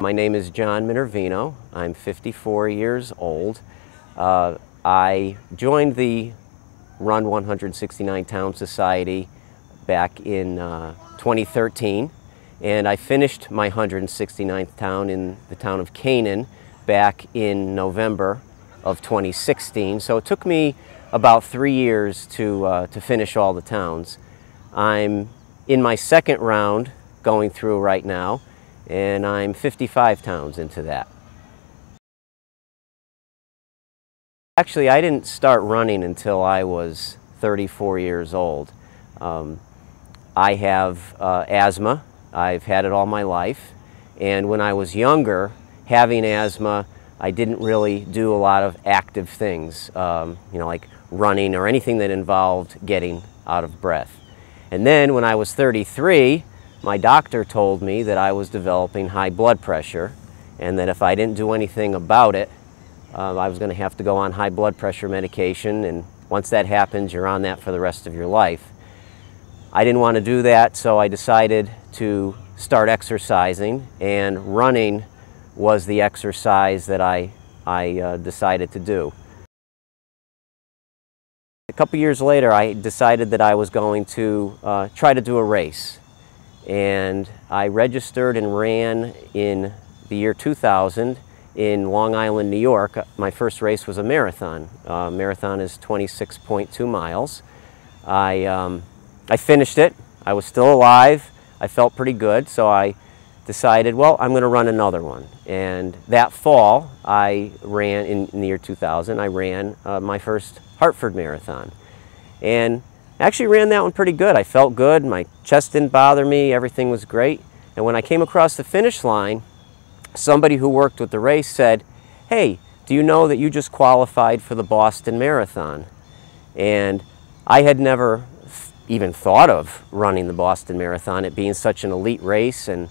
My name is John Minervino. I'm 54 years old. I joined the Run 169 Town Society back in 2013, and I finished my 169th town in the town of Canaan back in November of 2016. So it took me about 3 years to finish all the towns. I'm in my second round going through right now, and I'm 55 towns into that. Actually, I didn't start running until I was 34 years old. I have asthma. I've had it all my life. And when I was younger, having asthma, I didn't really do a lot of active things, like running or anything that involved getting out of breath. And then when I was 33, my doctor told me that I was developing high blood pressure, and that if I didn't do anything about it, I was going to have to go on high blood pressure medication, and once that happens, you're on that for the rest of your life. I didn't want to do that, so I decided to start exercising, and running was the exercise that I decided to do. A couple years later, I decided that I was going to try to do a race. And I registered and ran in the year 2000 in Long Island, New York. My first race was a marathon. Marathon is 26.2 miles. I finished it. I was still alive. I felt pretty good, so I decided, well, I'm going to run another one. And that fall, I ran, in the year 2000, I ran my first Hartford Marathon. And actually ran that one pretty good. I felt good, my chest didn't bother me, everything was great. And when I came across the finish line, somebody who worked with the race said, "Hey, do you know that you just qualified for the Boston Marathon?" And I had never even thought of running the Boston Marathon, it being such an elite race, and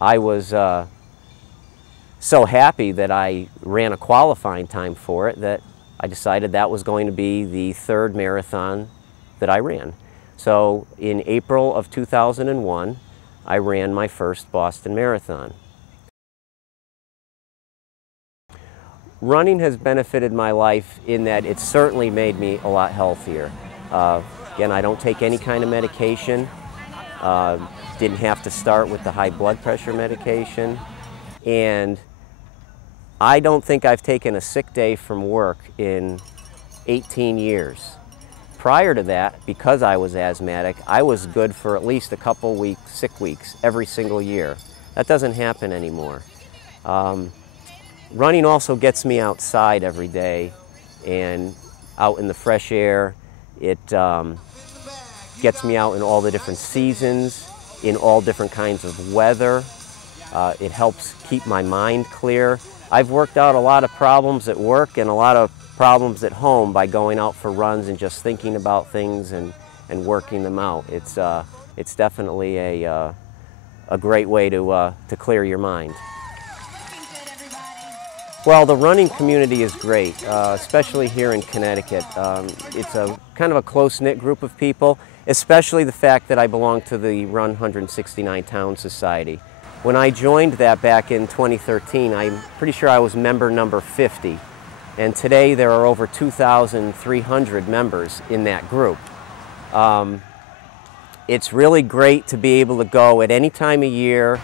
I was so happy that I ran a qualifying time for it that I decided that was going to be the third marathon that I ran. So in April of 2001, I ran my first Boston Marathon. Running has benefited my life in that it's certainly made me a lot healthier. Again, I don't take any kind of medication. Didn't have to start with the high blood pressure medication. And I don't think I've taken a sick day from work in 18 years. Prior to that, because I was asthmatic, I was good for at least a couple weeks, sick weeks, every single year. That doesn't happen anymore. Running also gets me outside every day and out in the fresh air. It gets me out in all the different seasons, in all different kinds of weather. It helps keep my mind clear. I've worked out a lot of problems at work and a lot of problems at home by going out for runs and just thinking about things and working them out. It's definitely a great way to clear your mind. Well, the running community is great, especially here in Connecticut. It's a kind of a close-knit group of people, especially the fact that I belong to the Run 169 Town Society. When I joined that back in 2013, I'm pretty sure I was member number 50. And today there are over 2,300 members in that group. It's really great to be able to go at any time of year,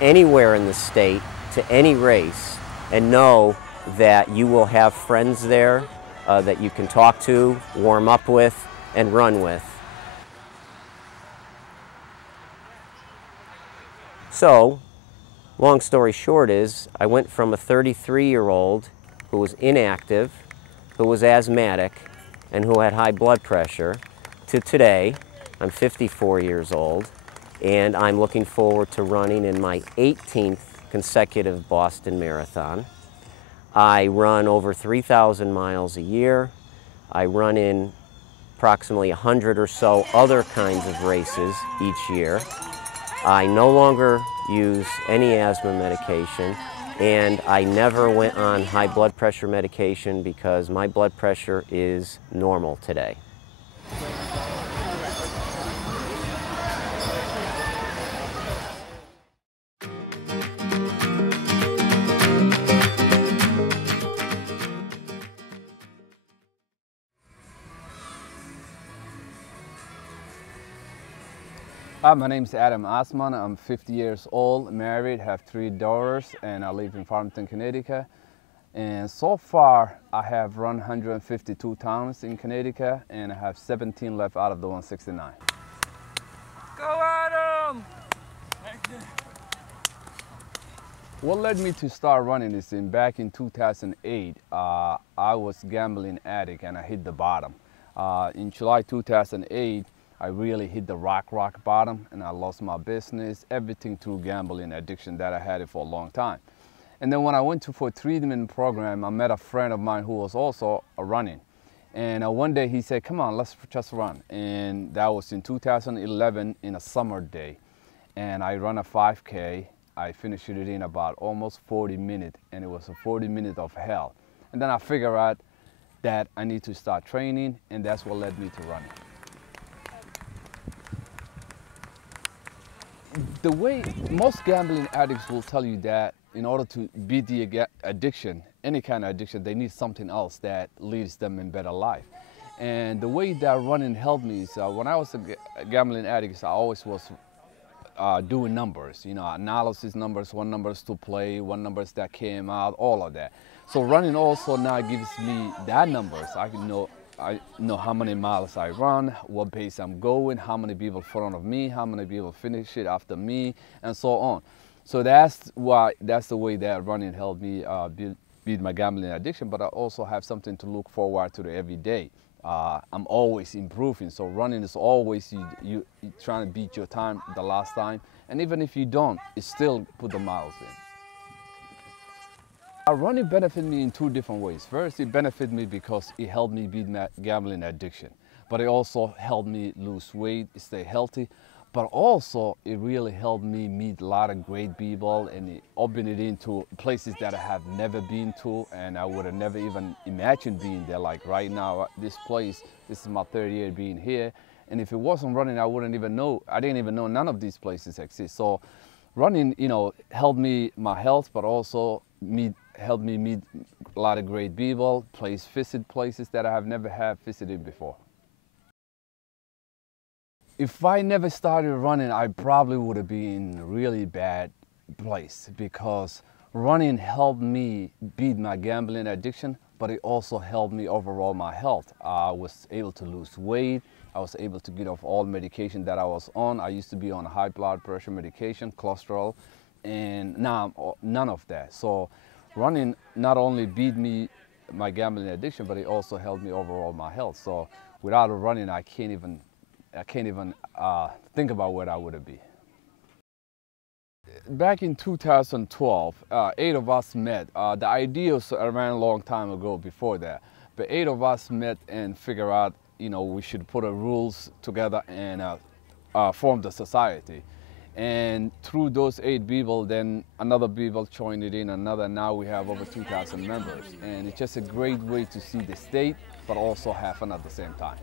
anywhere in the state, to any race, and know that you will have friends there that you can talk to, warm up with, and run with. So, long story short is, I went from a 33-year-old who was inactive, who was asthmatic, and who had high blood pressure, to today, I'm 54 years old, and I'm looking forward to running in my 18th consecutive Boston Marathon. I run over 3,000 miles a year. I run in approximately 100 or so other kinds of races each year. I no longer use any asthma medication, and I never went on high blood pressure medication because my blood pressure is normal today. My name's Adam Osman. I'm 50 years old, married, have 3 daughters, and I live in Farmington, Connecticut. And so far, I have run 152 towns in Connecticut, and I have 17 left out of the 169. Go Adam! What led me to start running is back in 2008, I was gambling addict and I hit the bottom. In July 2008, I really hit the rock bottom, and I lost my business, everything through gambling addiction that I had it for a long time. And then when I went for a treatment program, I met a friend of mine who was also running. And one day he said, come on, let's just run. And that was in 2011 in a summer day. And I ran a 5K. I finished it in about almost 40 minutes, and it was a 40 minutes of hell. And then I figured out that I need to start training, and that's what led me to running. The way most gambling addicts will tell you that in order to beat the addiction, any kind of addiction, they need something else that leads them in better life. And the way that running helped me is when I was a gambling addict, I always was doing numbers, you know, analysis numbers, what numbers to play, what numbers that came out, all of that. So running also now gives me that numbers. I know how many miles I run, what pace I'm going, how many people in front of me, how many people finish it after me, and so on. So that's the way that running helped me beat my gambling addiction, but I also have something to look forward to every day. I'm always improving, so running is always you trying to beat your time the last time, and even if you don't, you still put the miles in. Running benefited me in 2 different ways. First, it benefited me because it helped me beat my gambling addiction, but it also helped me lose weight, stay healthy, but also it really helped me meet a lot of great people, and it opened it into places that I have never been to, and I would have never even imagined being there. Like right now, this place, this is my 3rd year being here, and if it wasn't running, I didn't even know none of these places exist. So running, you know, helped me my health, but also helped me meet a lot of great people, visit places that I have never visited before. If I never started running, I probably would have been in a really bad place, because running helped me beat my gambling addiction, but it also helped me overall my health. I was able to lose weight. I was able to get off all medication that I was on. I used to be on high blood pressure medication, cholesterol, and now I'm none of that. So running not only beat me my gambling addiction, but it also helped me overall my health. So without running, I can't even think about where I would be. Back in 2012, 8 of us met. The idea was around a long time ago before that, but 8 of us met and figured out, you know, we should put rules together and form the society. And through those 8 people, then another people joined it in, now we have over 2,000 members. And it's just a great way to see the state, but also have fun at the same time.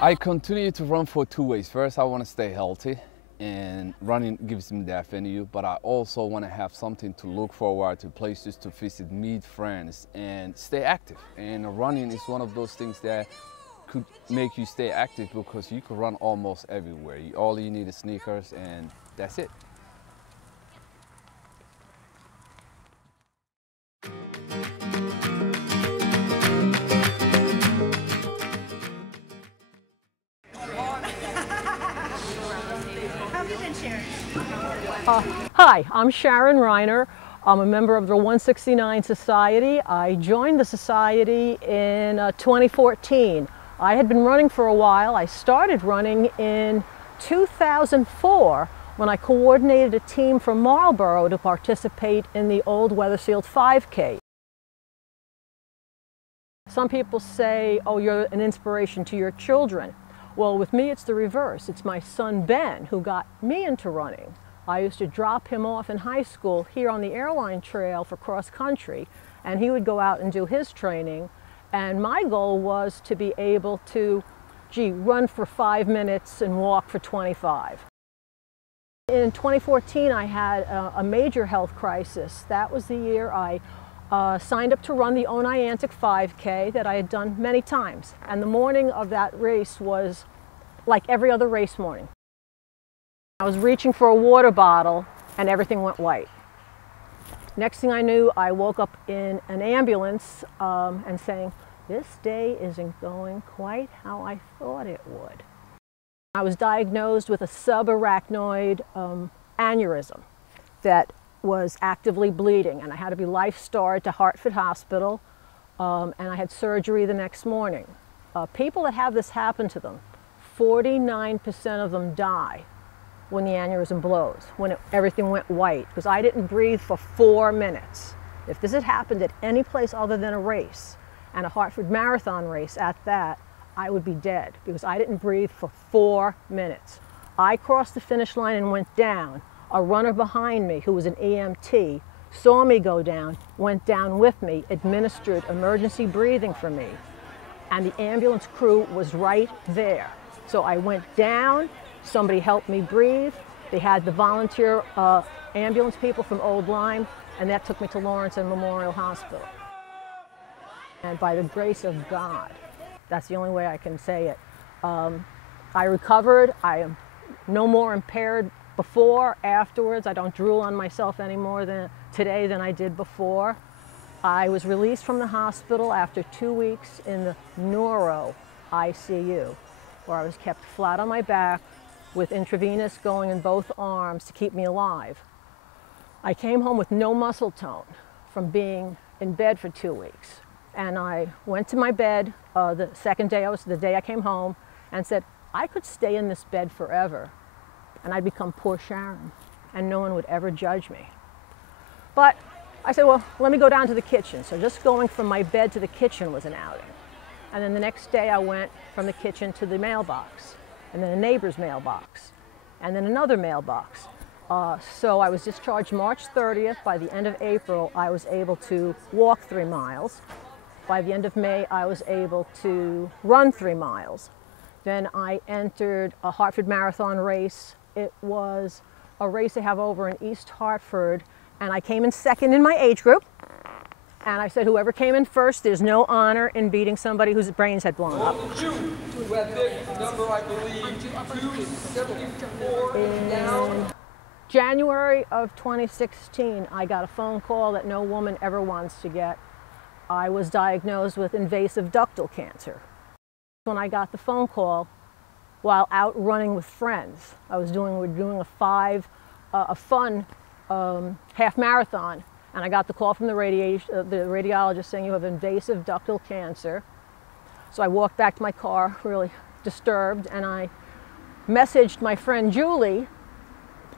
I continue to run for 2 ways. First, I want to stay healthy, and running gives me that venue, but I also want to have something to look forward to, places to visit, meet friends, and stay active. And running is one of those things that could make you stay active, because you can run almost everywhere. All you need is sneakers, and that's it. Hi, I'm Sharon Reiner. I'm a member of the 169 Society. I joined the Society in 2014. I had been running for a while. I started running in 2004 when I coordinated a team from Marlborough to participate in the Old Wethersfield 5K. Some people say, oh, you're an inspiration to your children. Well, with me, it's the reverse. It's my son, Ben, who got me into running. I used to drop him off in high school here on the airline trail for cross country, and he would go out and do his training. And my goal was to be able to, run for 5 minutes and walk for 25. In 2014, I had a major health crisis. That was the year I signed up to run the Oniantic 5K that I had done many times. And the morning of that race was like every other race morning. I was reaching for a water bottle and everything went white. Next thing I knew, I woke up in an ambulance and saying, this day isn't going quite how I thought it would. I was diagnosed with a subarachnoid aneurysm that was actively bleeding, and I had to be life-starred to Hartford Hospital, and I had surgery the next morning. People that have this happen to them, 49% of them die when the aneurysm blows, when everything went white, because I didn't breathe for 4 minutes. If this had happened at any place other than a race, and a Hartford Marathon race at that, I would be dead, because I didn't breathe for 4 minutes. I crossed the finish line and went down. A runner behind me, who was an EMT, saw me go down, went down with me, administered emergency breathing for me, and the ambulance crew was right there. So I went down, somebody helped me breathe. They had the volunteer ambulance people from Old Lyme, and that took me to Lawrence and Memorial Hospital. And by the grace of God, that's the only way I can say it, I recovered. I am no more impaired before, afterwards. I don't drool on myself any more today than I did before. I was released from the hospital after 2 weeks in the neuro ICU, where I was kept flat on my back with intravenous going in both arms to keep me alive. I came home with no muscle tone from being in bed for 2 weeks. And I went to my bed the second day, the day I came home, and said, I could stay in this bed forever, and I'd become poor Sharon, and no one would ever judge me. But I said, well, let me go down to the kitchen. So just going from my bed to the kitchen was an outing. And then the next day I went from the kitchen to the mailbox, and then a neighbor's mailbox, and then another mailbox. So I was discharged March 30th. By the end of April, I was able to walk 3 miles. By the end of May, I was able to run 3 miles. Then I entered a Hartford Marathon race. It was a race they have over in East Hartford, and I came in second in my age group. And I said, whoever came in first, there's no honor in beating somebody whose brains had blown up. Number, I believe, 274 down. January of 2016, I got a phone call that no woman ever wants to get. I was diagnosed with invasive ductal cancer. When I got the phone call, while out running with friends, we're doing a fun half marathon, and I got the call from the radiologist saying you have invasive ductal cancer. So I walked back to my car, really disturbed, and I messaged my friend Julie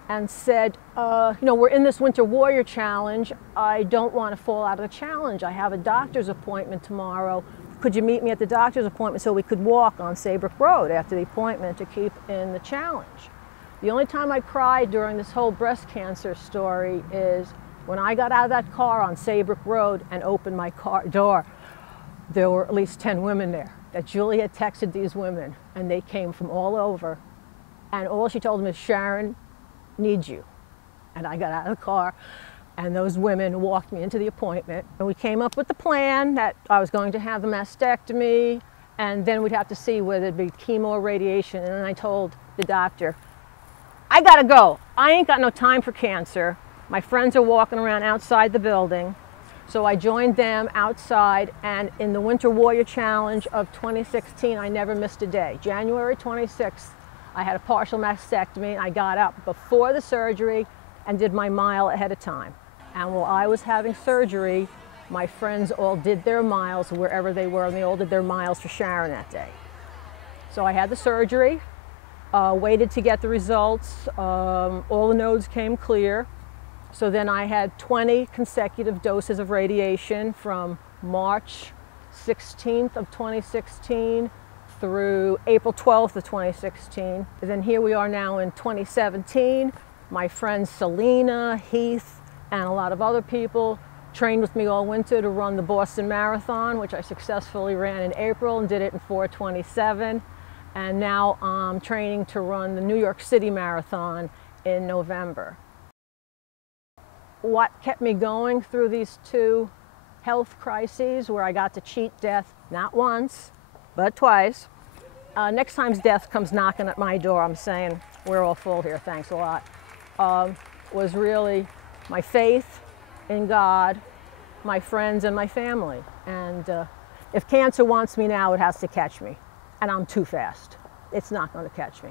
and said, you know, we're in this Winter Warrior Challenge. I don't want to fall out of the challenge. I have a doctor's appointment tomorrow. Could you meet me at the doctor's appointment so we could walk on Saybrook Road after the appointment to keep in the challenge? The only time I cried during this whole breast cancer story is when I got out of that car on Saybrook Road and opened my car door. There were at least 10 women there that Julie had texted these women, and they came from all over. And all she told them is, Sharon needs you. And I got out of the car, and those women walked me into the appointment. And we came up with the plan that I was going to have the mastectomy, and then we'd have to see whether it'd be chemo or radiation. And then I told the doctor, I gotta go. I ain't got no time for cancer. My friends are walking around outside the building. So I joined them outside, and in the Winter Warrior Challenge of 2016, I never missed a day. January 26th, I had a partial mastectomy, and I got up before the surgery and did my mile ahead of time. And while I was having surgery, my friends all did their miles wherever they were, and they all did their miles for Sharon that day. So I had the surgery, waited to get the results. All the nodes came clear. So then I had 20 consecutive doses of radiation from March 16th of 2016 through April 12th of 2016. And then here we are now in 2017. My friends Selena, Heath, and a lot of other people trained with me all winter to run the Boston Marathon, which I successfully ran in April and did it in 4:27. And now I'm training to run the New York City Marathon in November. What kept me going through these 2 health crises where I got to cheat death, not once, but twice, next time death comes knocking at my door, I'm saying, we're all full here, thanks a lot, was really my faith in God, my friends, and my family. And if cancer wants me now, it has to catch me. And I'm too fast. It's not going to catch me.